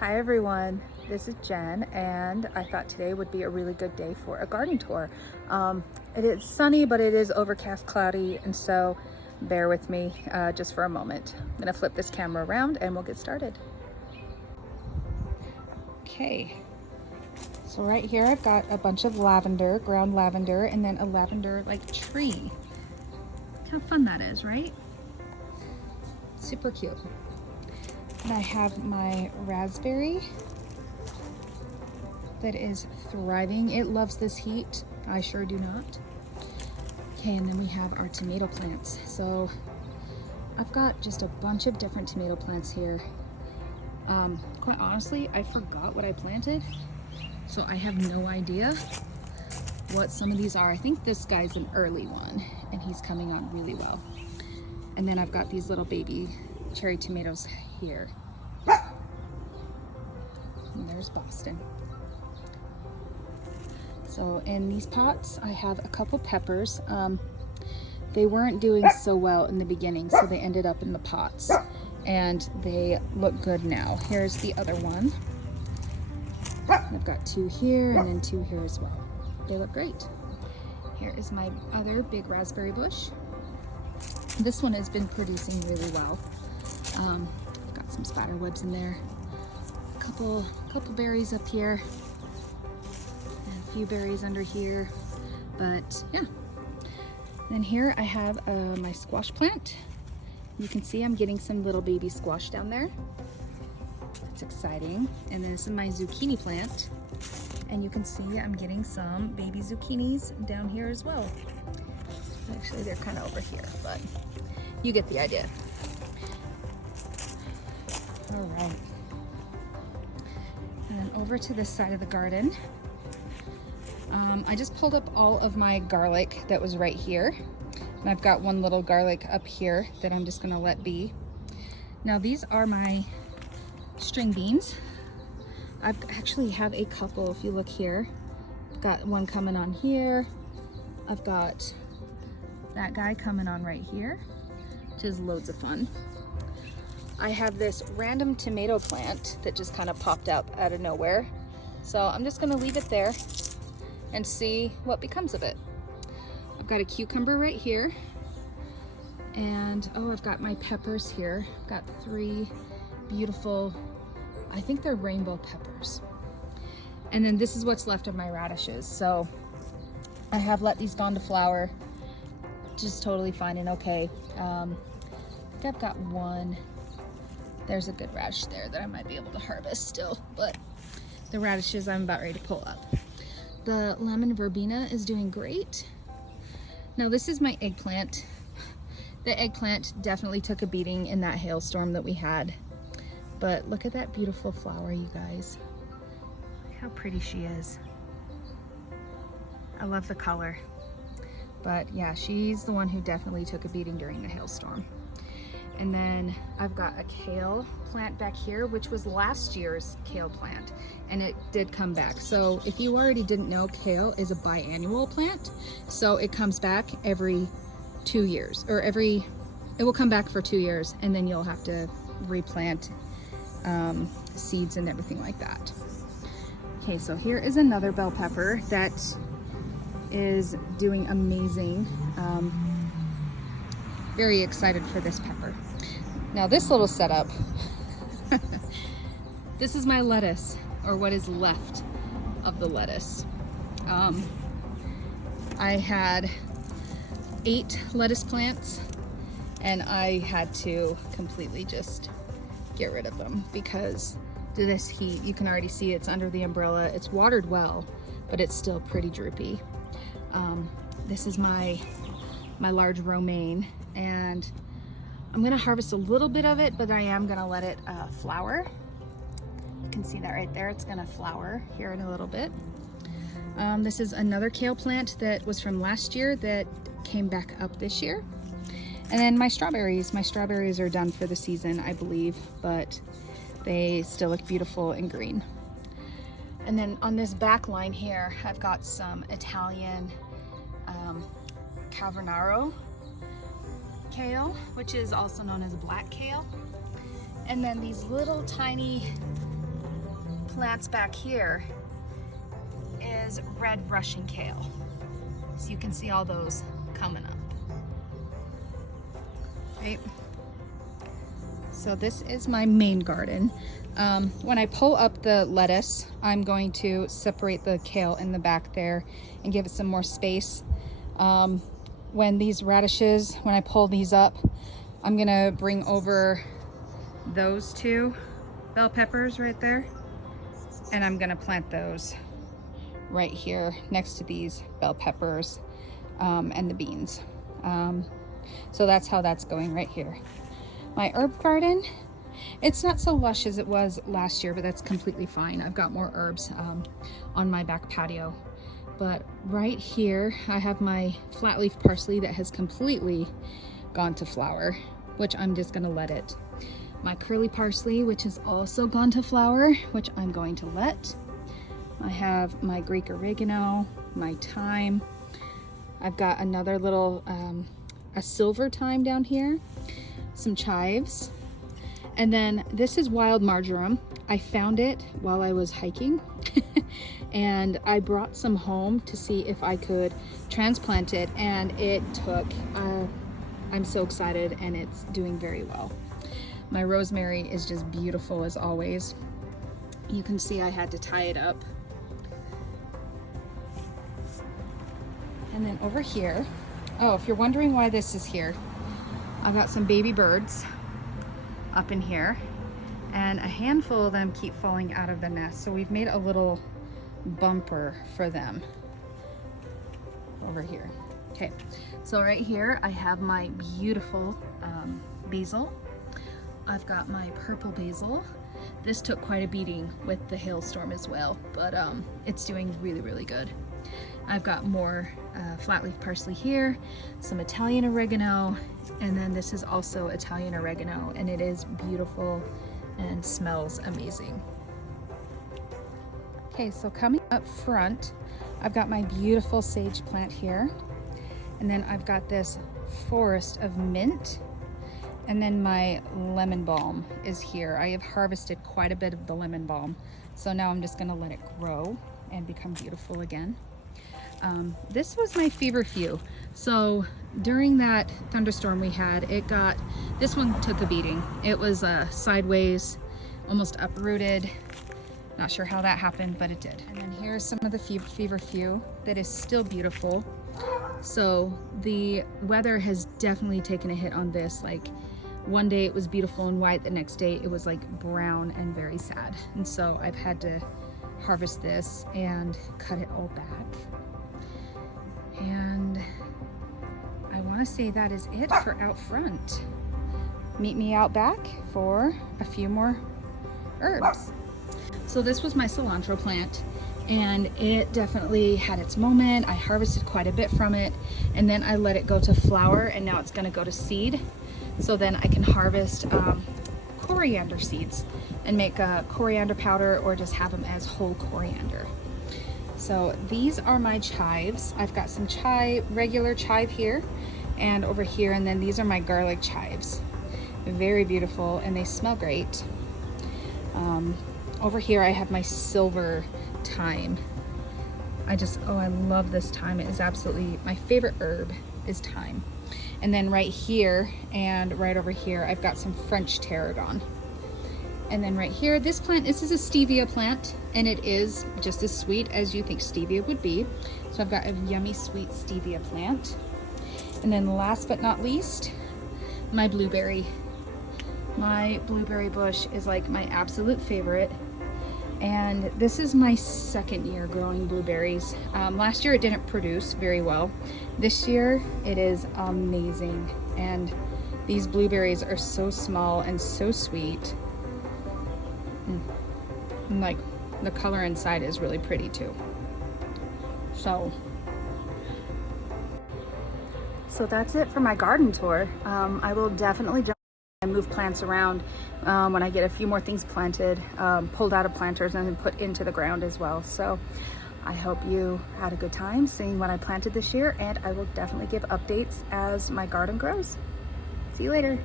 Hi everyone, this is Jen, and I thought today would be a really good day for a garden tour. It is sunny, but it is overcast, cloudy, and so bear with me just for a moment. I'm gonna flip this camera around and we'll get started. Okay, so right here I've got a bunch of lavender, ground lavender, and then a lavender like tree. Look how fun that is, right? Super cute. And I have my raspberry that is thriving. It loves this heat. I sure do not. Okay, and then we have our tomato plants. So I've got just a bunch of different tomato plants here. Quite honestly, I forgot what I planted, so I have no idea what some of these are. I think this guy's an early one, and he's coming on really well. And then I've got these little baby cherry tomatoes here. And there's Boston. So in these pots, I have a couple peppers. They weren't doing so well in the beginning, so they ended up in the pots, and they look good now. Here's the other one. I've got two here and then two here as well. They look great. Here is my other big raspberry bush. This one has been producing really well. I've got some spider webs in there. A couple berries up here. And a few berries under here. But yeah. Then here I have my squash plant. You can see I'm getting some little baby squash down there. That's exciting. And then this is my zucchini plant. And you can see I'm getting some baby zucchinis down here as well. Actually, they're kind of over here, but you get the idea. All right. And then over to this side of the garden, I just pulled up all of my garlic that was right here. And I've got one little garlic up here that I'm just gonna let be. Now these are my string beans. I actually have a couple, if you look here. I've got one coming on here. I've got that guy coming on right here, which is loads of fun. I have this random tomato plant that just kind of popped up out of nowhere. So I'm just gonna leave it there and see what becomes of it. I've got a cucumber right here. And oh, I've got my peppers here. I've got three beautiful, I think they're rainbow peppers. And then this is what's left of my radishes. So I have let these gone to flower, just totally fine and okay. I think I've got one. There's a good radish there that I might be able to harvest still, but the radishes I'm about ready to pull up. The lemon verbena is doing great. Now this is my eggplant. The eggplant definitely took a beating in that hailstorm that we had, but look at that beautiful flower, you guys. Look how pretty she is. I love the color. But yeah, she's the one who definitely took a beating during the hailstorm. And then I've got a kale plant back here, which was last year's kale plant, and it did come back. So if you already didn't know, kale is a biannual plant. So it comes back every 2 years, or it will come back for 2 years, and then you'll have to replant seeds and everything like that. Okay, so here is another bell pepper that is doing amazing. Very excited for this pepper. Now this little setup, this is my lettuce, or what is left of the lettuce. I had 8 lettuce plants, and I had to completely just get rid of them because to this heat, you can already see it's under the umbrella. It's watered well, but it's still pretty droopy. This is my large romaine, and I'm gonna harvest a little bit of it, but I am gonna let it flower. You can see that right there. It's gonna flower here in a little bit. This is another kale plant that was from last year that came back up this year. And then my strawberries are done for the season, I believe, but they still look beautiful and green. And then on this back line here, I've got some Italian Cavernaro kale, which is also known as black kale. And then these little tiny plants back here is red Russian kale. So you can see all those coming up. Right? So this is my main garden. When I pull up the lettuce, I'm going to separate the kale in the back there and give it some more space. When these radishes, when I pull these up, I'm gonna bring over those two bell peppers right there, and I'm gonna plant those right here next to these bell peppers and the beans. So that's how that's going right here. My herb garden, it's not so lush as it was last year, but that's completely fine. I've got more herbs on my back patio. But right here, I have my flat leaf parsley that has completely gone to flower, which I'm just gonna let it. My curly parsley, which has also gone to flower, which I'm going to let. I have my Greek oregano, my thyme. I've got another little, a silver thyme down here, some chives. And then this is wild marjoram. I found it while I was hiking and I brought some home to see if I could transplant it, and it took, I'm so excited, and it's doing very well. My rosemary is just beautiful as always. You can see I had to tie it up. And then over here, oh, if you're wondering why this is here, I've got some baby birds up in here, and a handful of them keep falling out of the nest. So we've made a little bumper for them over here. Okay, so right here I have my beautiful basil. I've got my purple basil. This took quite a beating with the hailstorm as well, but it's doing really, really good. I've got more flat leaf parsley here, some Italian oregano, and then this is also Italian oregano, and it is beautiful and smells amazing. Okay, so coming up front, I've got my beautiful sage plant here, and then I've got this forest of mint, and then my lemon balm is here. I have harvested quite a bit of the lemon balm, so now I'm just gonna let it grow and become beautiful again. This was my feverfew. So during that thunderstorm we had, this one took a beating. It was sideways, almost uprooted. Not sure how that happened, but it did. And then here's some of the feverfew that is still beautiful. So the weather has definitely taken a hit on this. Like one day it was beautiful and white, the next day it was like brown and very sad. And so I've had to harvest this and cut it all back. And I want to say that is it for out front. Meet me out back for a few more herbs. So this was my cilantro plant, and it definitely had its moment. I harvested quite a bit from it, and then I let it go to flower, and now it's going to go to seed. So then I can harvest coriander seeds and make a coriander powder, or just have them as whole coriander. So these are my chives. I've got some regular chive here and over here, and then these are my garlic chives. Very beautiful, and they smell great. Over here I have my silver thyme. I love this thyme. It is absolutely my favorite herb is thyme. And then right here and right over here I've got some French tarragon. And then right here, this is a stevia plant, and it is just as sweet as you think stevia would be. So I've got a yummy sweet stevia plant. And then last but not least, my blueberry. My blueberry bush is like my absolute favorite. And this is my second year growing blueberries. Last year it didn't produce very well. This year it is amazing. And these blueberries are so small and so sweet. And like the color inside is really pretty too. So that's it for my garden tour. I will definitely jump and move plants around when I get a few more things planted, pulled out of planters and then put into the ground as well. So I hope you had a good time seeing what I planted this year, and I will definitely give updates as my garden grows. See you later.